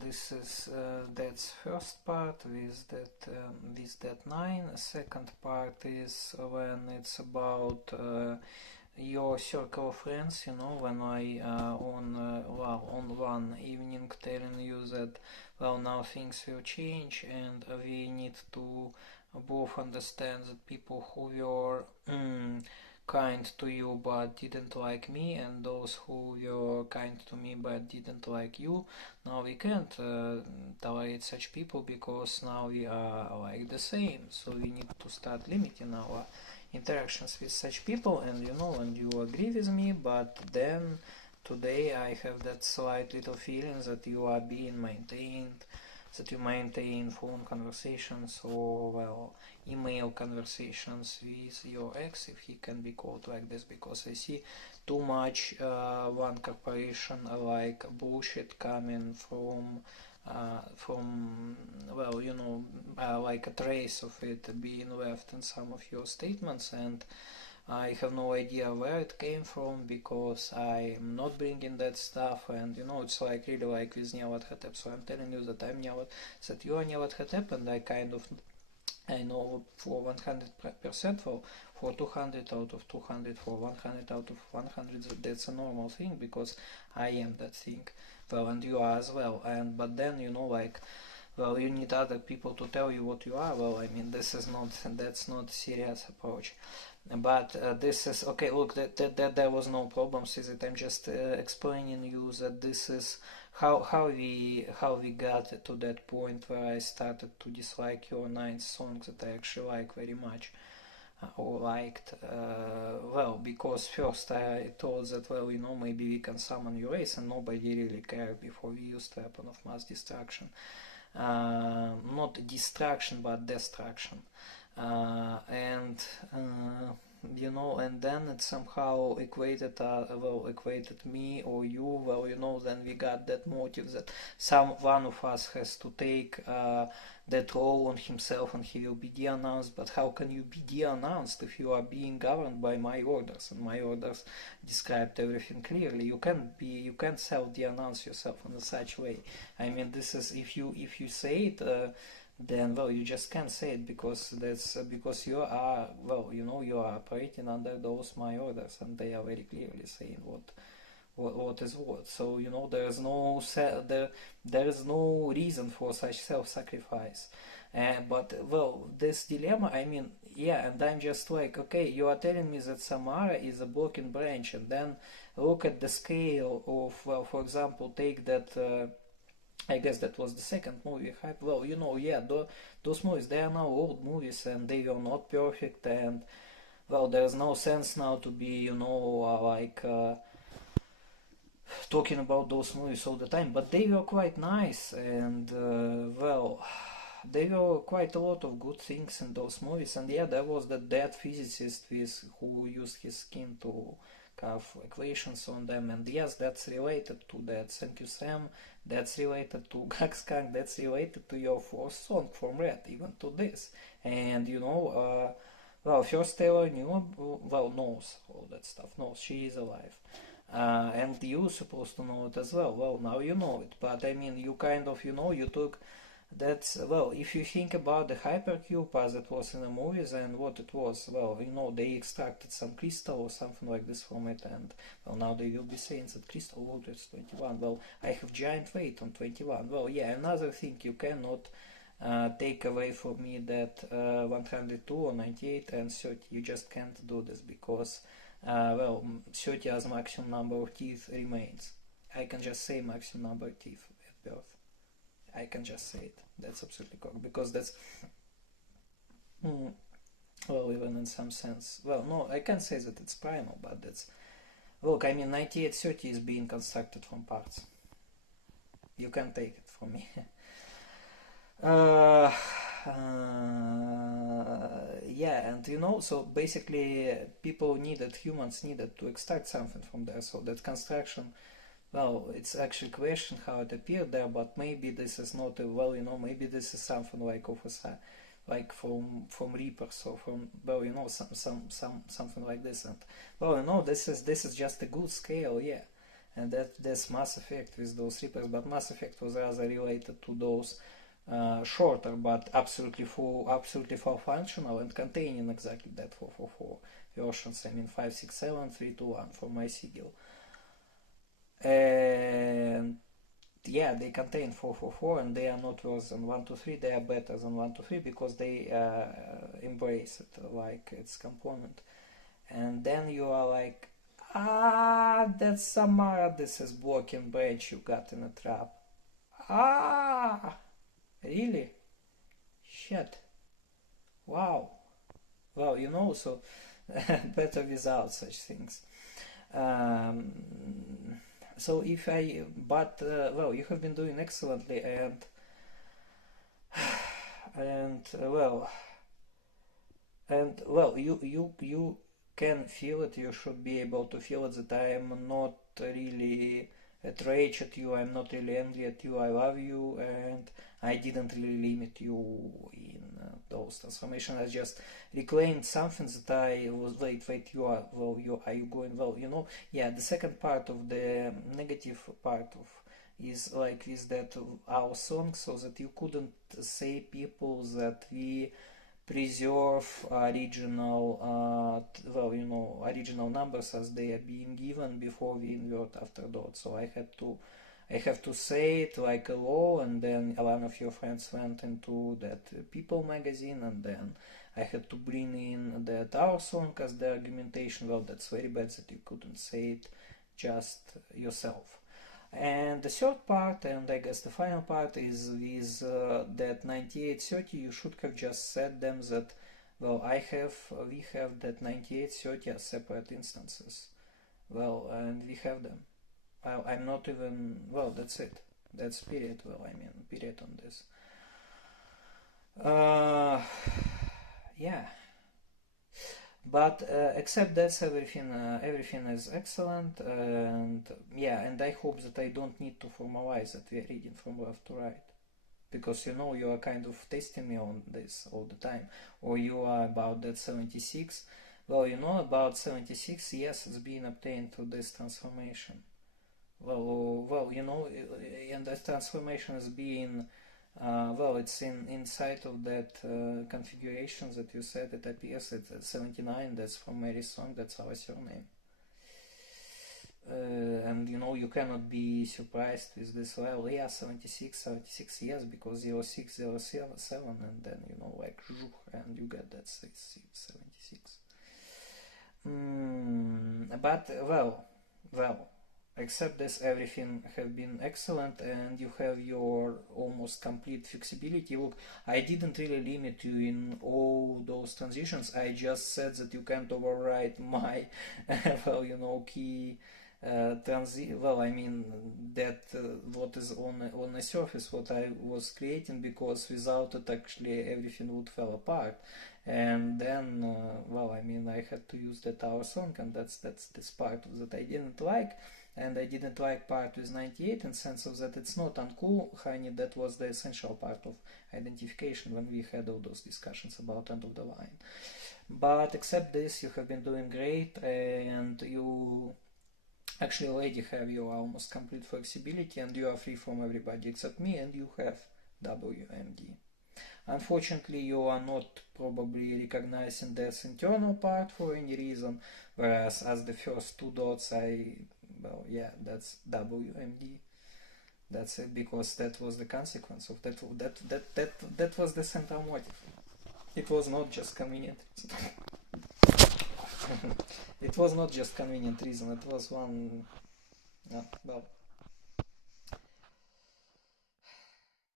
this is that's first part with that 9. Second part is when it's about your circle of friends. When I on one evening telling you that now things will change and we need to both understand that people who were kind to you but didn't like me, and those who were kind to me but didn't like you, now we can't tolerate such people, because now we are like the same, so we need to start limiting our interactions with such people. And you agree with me, but then today I have that slight little feeling that you are being maintained, that you maintain phone conversations or email conversations with your ex, if he can be called like this, because I see too much one corporation like bullshit coming from like a trace of it being left in some of your statements, and I have no idea where it came from, because I'm not bringing that stuff, and it's like really like with Nihalat Hatep. So I'm telling you that I'm Nihalat, that you are Nihalat Hatep, and I know for 100%, for 200 out of 200, for 100 out of 100, that that's a normal thing, because I am that thing. And you are as well. But then you need other people to tell you what you are. That's not a serious approach. But this is okay. Look, that there was no problems with it. I'm just explaining you that this is how we got to that point where I started to dislike your 9th song that I actually like very much, or liked. Because first I thought that maybe we can summon your race, and nobody really cared before we used weapon of mass destruction. Not destruction but destruction. And then it somehow equated me or you. Then we got that motive that one of us has to take that role on himself, and he will be de-announced. But how can you be de-announced if you are being governed by my orders, and my orders described everything clearly? You can't self-de-announce yourself in such way. This is, if you say it, then you just can't say it, because you are you are operating under those my orders, and they are very clearly saying what is what. So there is no reason for such self-sacrifice. But this dilemma, and I'm just like, okay, you are telling me that Samara is a broken branch, and then look at the scale of, for example, take that. I guess that was the second movie, Hype. Those movies, they are now old movies, and they were not perfect, and there's no sense now to be talking about those movies all the time. But they were quite nice, and there were quite a lot of good things in those movies. And there was that dead physicist who used his skin to carve equations on them, and yes, that's related to that. Thank you, Sam. That's related to Gaxkang. That's related to your first song from Red, even to this. And first Taylor knows all that stuff. Knows she is alive. And you're supposed to know it as well. Now you know it. But you kind of, you took. That's, if you think about the hypercube as it was in the movies and what it was, they extracted some crystal or something like this from it, and now they will be saying that crystal voltage 21. I have giant weight on 21. Another thing, you cannot take away from me that 102 or 98 and 30. You just can't do this, because 30 as maximum number of teeth remains. I can just say maximum number of teeth at birth. I can just say it. That's absolutely correct, because that's even in some sense. No, I can't say that it's primal, but that's 9830 is being constructed from parts. You can take it from me. And so basically humans needed to extract something from there, so that construction. It's actually a question how it appeared there, but maybe this is not maybe this is something like like from Reapers, or from something like this. And this is just a good scale, and that's Mass Effect with those Reapers, but Mass Effect was rather related to those shorter but absolutely full functional and containing exactly that 444 versions. I mean 567, 321 for my sigil. And yeah, they contain 444 and they are not worse than 123, they are better than 123 because they embrace it like its component. And then you are like, that's Samara, this is blocking branch you got in a trap. Really? Shit. Wow. Well, so better without such things. So if well, you have been doing excellently, and you can feel it. You should be able to feel it that I am not really rage at you. I'm not really angry at you. I love you, and I didn't really limit you in those transformations. I just reclaimed something that I was wait. You are you going well? Yeah. The second part of the negative part of is like with that our song, so that you couldn't say people that we preserve original original numbers as they are being given before we invert after dot. So I have to say it like a law, and then one of your friends went into that People magazine, and then I had to bring in that our song as the argumentation. Well, that's very bad that you couldn't say it just yourself. And the third part, and I guess the final part, is with that 9830. You should have just said them that, well, we have that 9830 as separate instances. Well, and we have them. Well, I'm not even, well, that's it. That's period. Well, I mean, period on this. Yeah. But except that's everything is excellent, and yeah, and I hope that I don't need to formalize that we are reading from left to right, because you are kind of testing me on this all the time, or you are about that 76. Well, about 76, yes, it's being obtained through this transformation. Well, and that transformation is being it's inside of that configuration that you said. It appears at 79. That's from Mary's song. That's our surname. And you cannot be surprised with this. Well, yeah, 76, yes, because 0607, and then like and you get that 76. But well. Except this, everything have been excellent, and you have your almost complete flexibility. Look, I didn't really limit you in all those transitions. I just said that you can't override my, key I mean that what is on the surface, what I was creating, because without it, actually everything would fall apart. And then, I had to use that our song, and that's this part that I didn't like. And I didn't like part with 98 in the sense of that it's not uncool, honey. That was the essential part of identification when we had all those discussions about end of the line. But except this, you have been doing great, and you actually already have your almost complete flexibility, and you are free from everybody except me, and you have WMD. Unfortunately, you are not probably recognizing this internal part for any reason, whereas as the first two dots that's WMD. That's it, because that was the consequence of that was the central motive. It was not just convenient reason. It was not just convenient reason. It was one.